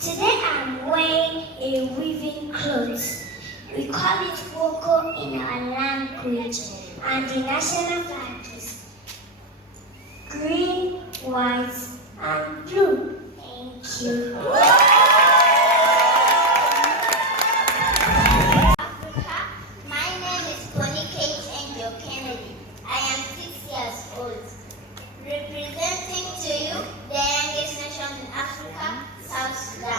Today I'm wearing a weaving clothes. We call it woko in our language, and the national flag is green, white, and blue. Thank you. Africa, my name is Bonnie Kate Angel Kennedy. I am 6 years old. Representing to you the youngest nation in Africa, South Sudan.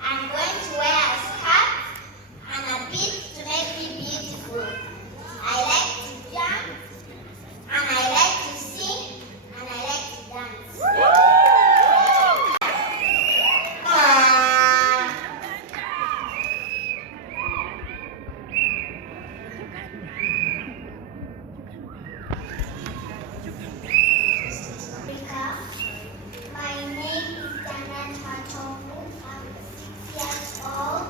I'm going to wear a skirt and a bead to make me beautiful. I like to jump, and I like to sing, and I like to dance. My name is Janet Matomu. I'm 6 years old.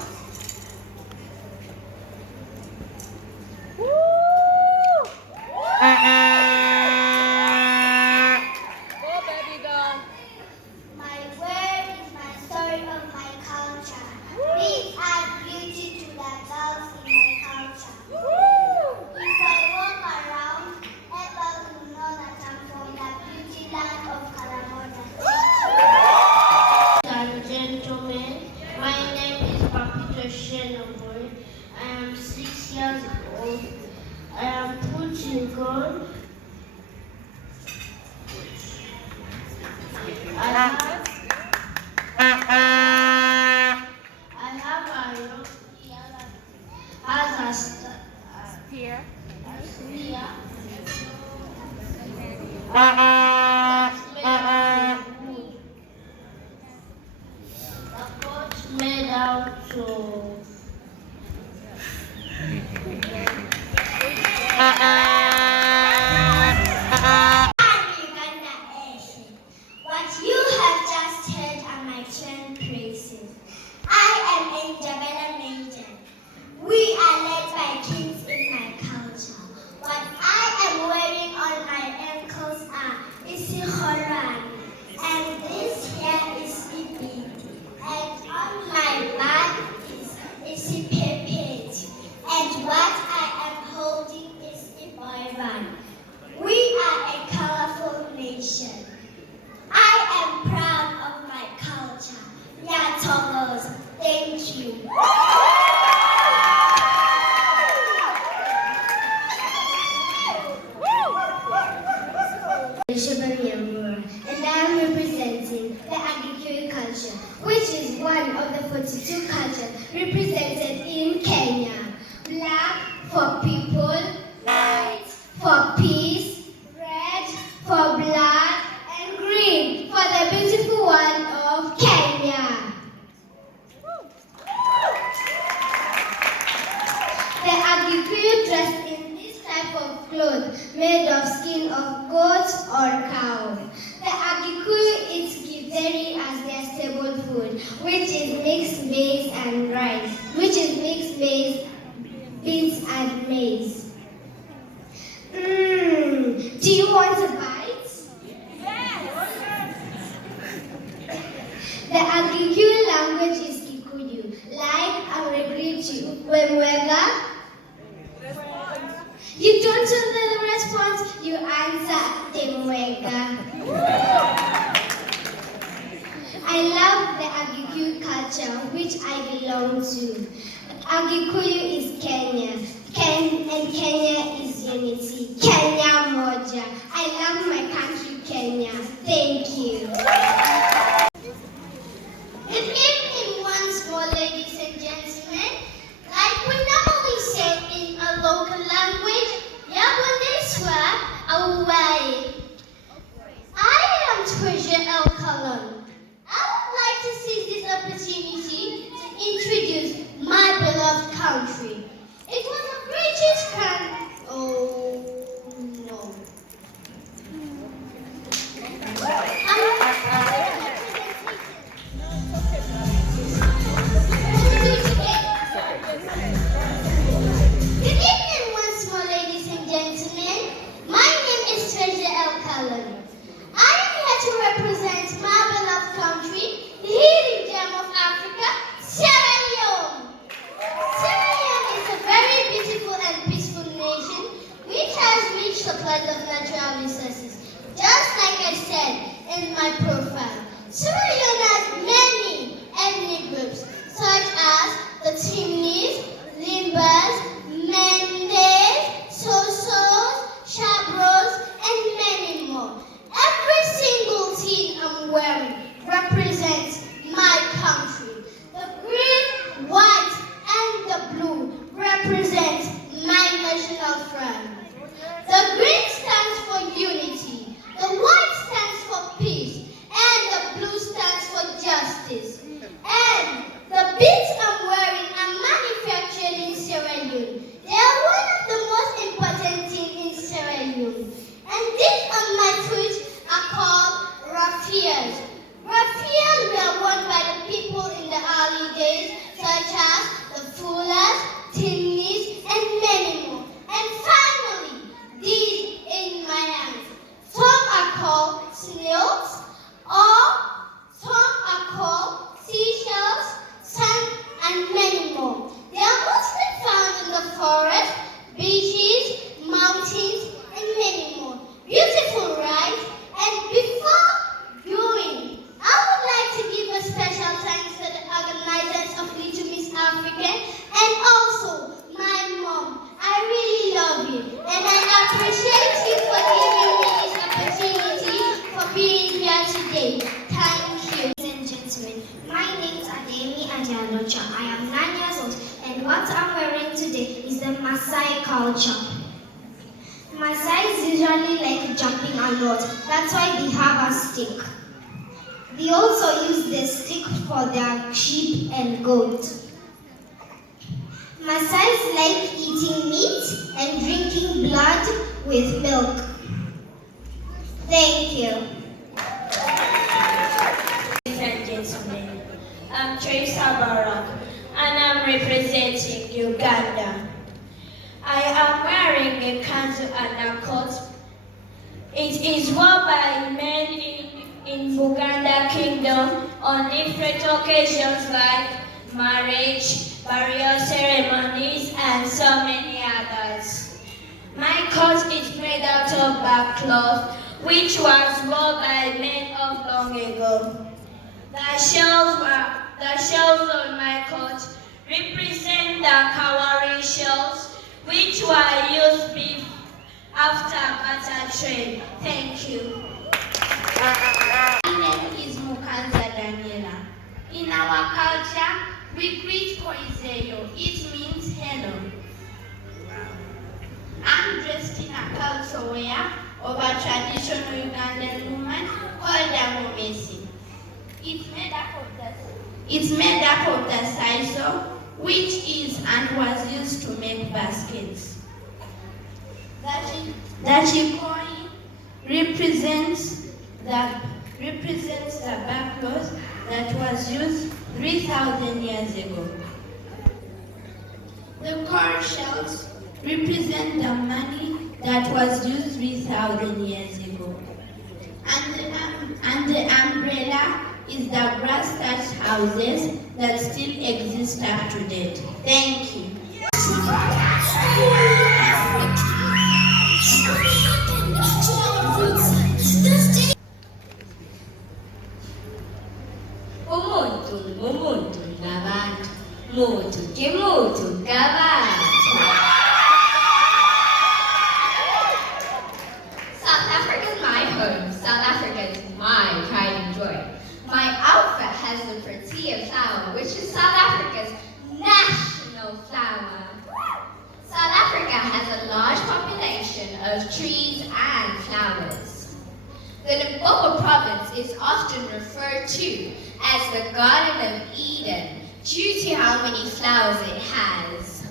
Go, baby, go. My word is my story of my culture. These add beauty to the girls in my culture. If I walk around, everyone will know that I'm from the beauty land of Karamoja. And gentlemen, my name is Papito Shenoboy. I am 6 years old. I am putting gold. I have a rope here as a Here. spear. That's made of wood. The pot made out of What you have just heard are my clan praises. I am in Jabala Nation. We are led by kings in my culture. What I am wearing on my ankles are Isi Horan, and this here is Ibi, and on my back is Isi Pepet, and what I am holding is Iboiran. We are a colorful nation. I am proud of my culture. Yeah, Tongos, thank you. And I am representing the Agikuyu culture, which is one of the 42 cultures represented in Kenya. Black for people, white for peace, red for blood, and green for the beautiful one of Kenya. The Agikuyu dress in this type of cloth made of skin of goat or cow. The Agikuyu eat githeri as their staple food, which is mixed maize and rice, which is mixed maize, beans and maize. Do you want a bite? Yes. The Agikuyu language is Kikuyu. Like I'm greet you. Wemwega? You don't know the response, you answer Temwega. I love the Agikuyu culture, which I belong to. Agikuyu is Kenya, and Kenya is unity. Kenya moja. I love my country, Kenya. Thank you. Good evening once more, ladies and gentlemen. Like we normally say in a local language, Yaboneswa Awai. I am Treasure El Kalon. I would like to seize this opportunity to introduce my beloved country. It was a British country. Oh, flood of natural resources. Just like I said in my profile, Sierra Leone has many ethnic groups, such as the Timnis, Limbas, Mendes, Sosos, Chabros, and many more. Every single thing I'm wearing represents my country. The green, white, and the blue represent my national flag. The green stands for unity, the white stands for peace, and the blue stands for justice. And the beads I'm wearing are manufactured in Sierra Leone. They are one of the most important things in Sierra Leone. And these on my foot are called raffias. Raffias were worn by the people in the early days, such as the Fulas, Timnis, and many more. And finally, these in my hands. Some are called snails, or some are called seashells, sand, and many more. They are mostly found in the forest, beaches, mountains, and many more. Beautiful, right? And before going, I would like to give a special thanks to the organizers of Little Miss African and also my mom. I really love you and I appreciate you for giving me this opportunity for being here today. Thank you. Ladies and gentlemen, my name is Ademi Adialocha. I am 9 years old and what I'm wearing today is the Maasai culture. Maasai usually like jumping a lot. That's why they have a stick. They also use the stick for their sheep and goat. Maasai like eating meat and drinking blood with milk. Thank you. Ladies and gentlemen, I'm Teresa Barak and I'm representing Uganda. I am wearing a kanzu and a coat. It is worn by men in Buganda Kingdom on different occasions like marriage, burial ceremonies, and so many others. My coat is made out of back cloth, which was worn by men of long ago. The shells on my coat represent the Kawari shells, which were used after barter trade. Thank you. My name is Mukanza Daniela. In our culture, we greet Koizeyo. It means hello. I'm dressed in a cultural wear of a traditional Ugandan woman called a momesi. It's made up of the sisal, which is and was used to make baskets. The chikoi represents the backcloth that was used 3,000 years ago. The core shells represent the money that was used 3,000 years ago. And the umbrella is the brass thatched houses that still exist up to date. Thank you. Umuntu ngabantu, mutu ke mutu ngabantu. South Africa is my home. South Africa is my pride and joy. My outfit has the protea flower, which is South Africa's national flower. South Africa has a large population of trees and flowers. The Limpopo province is often referred to as the Garden of Eden due to how many flowers it has.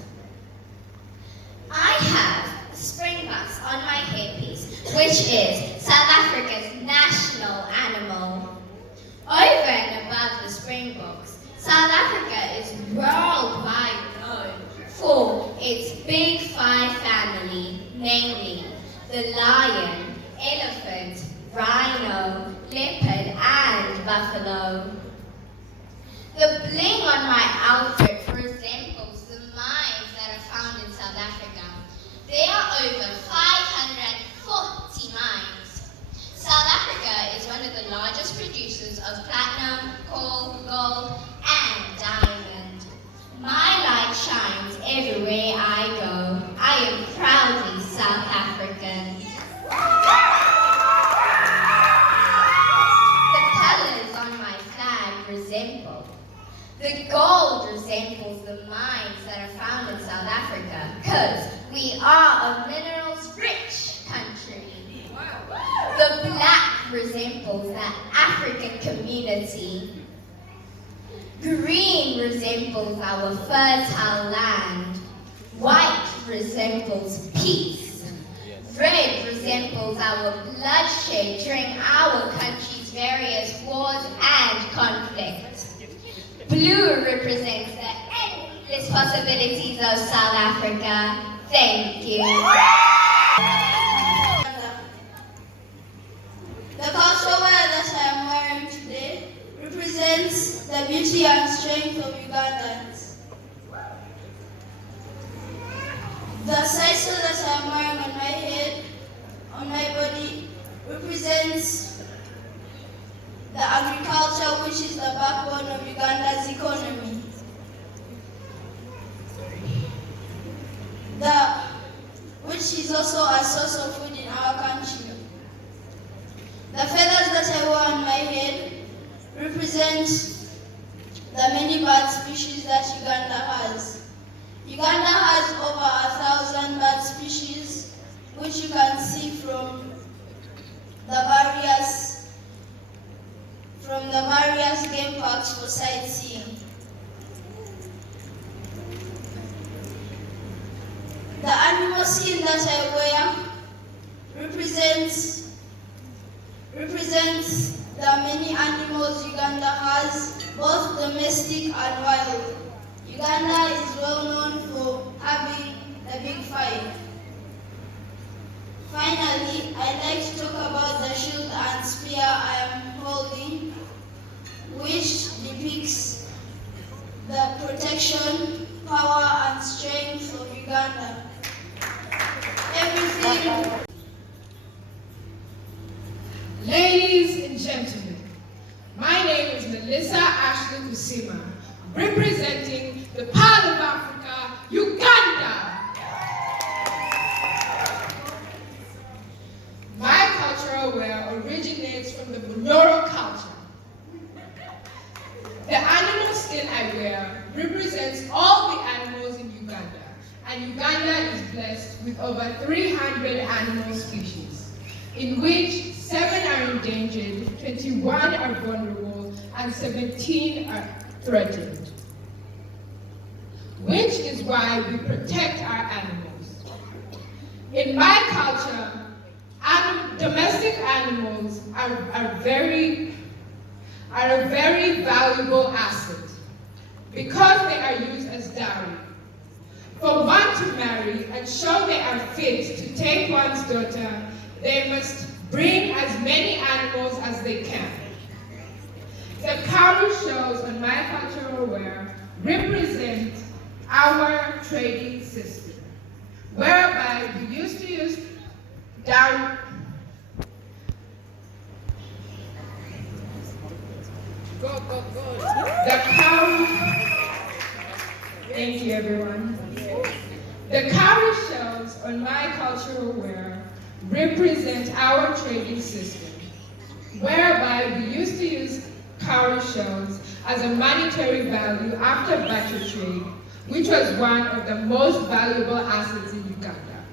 I have springbucks on my hairpiece, which is South Africa's national animal. Over and above the springboks, South Africa is worldwide known for its big five family, namely the lion, elephant, rhino, leopard, and buffalo. The bling on my outfit resembles the mines that are found in South Africa. There are over 540 Black resembles the African community. Green resembles our fertile land. White resembles peace. Red resembles our bloodshed during our country's various wars and conflicts. Blue represents the endless possibilities of South Africa. Thank you. The cultural wear that I am wearing today represents the beauty and strength of Ugandans. The sisal that I am wearing on my head, on my body, represents the agriculture, which is the backbone of Uganda's economy. Which is also a source of food in our country. The feathers that I wear on my head represent the many bird species that Uganda has. Uganda has over 1,000 bird species, which you can see from the various game parks for sightseeing. The animal skin that I wear represents the many animals Uganda has, both domestic and wild. Uganda is well known for having the big five. Finally, I'd like to talk about the shield and spear I am holding, which depicts the protection, power, and strength of Uganda. Everything. Ladies and gentlemen, my name is Melissa Ashley Kusima, representing the Pearl of Africa, Uganda. My cultural wear originates from the Bunyoro culture. The animal skin I wear represents all the animals in Uganda, and Uganda is blessed with over 300 animal species, in which 7 are endangered, 21 are vulnerable, and 17 are threatened. Which is why we protect our animals. In my culture, domestic animals are a very valuable asset because they are used as dowry. For one to marry and show they are fit to take one's daughter, they must bring as many animals as they can. The cowrie shells on my cultural wear represent our trading system, whereby we used to use dowry. The cowrie. Thank you, everyone. The cowrie shells on my cultural wear represent our trading system, whereby we used to use cowrie shells as a monetary value after barter trade, which was one of the most valuable assets in Uganda.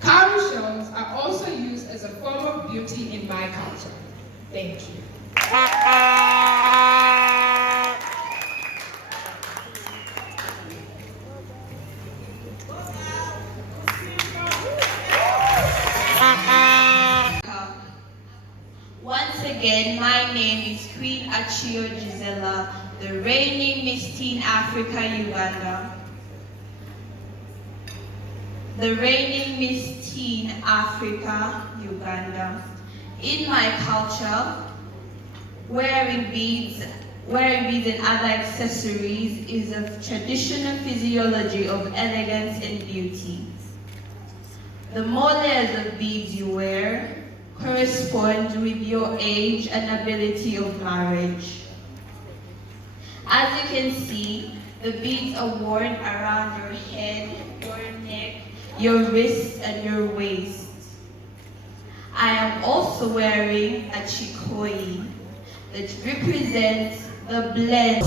Cowrie shells are also used as a form of beauty in my culture. Thank you. Once again, my name is Queen Achio Gisela, the reigning Miss Teen Africa Uganda. The reigning Miss Teen Africa Uganda. In my culture, wearing beads and other accessories is a traditional physiology of elegance and beauty. The more layers of beads you wear correspond with your age and ability of marriage. As you can see, the beads are worn around your head, your neck, your wrists, and your waist. I am also wearing a chikoi that represents the blend.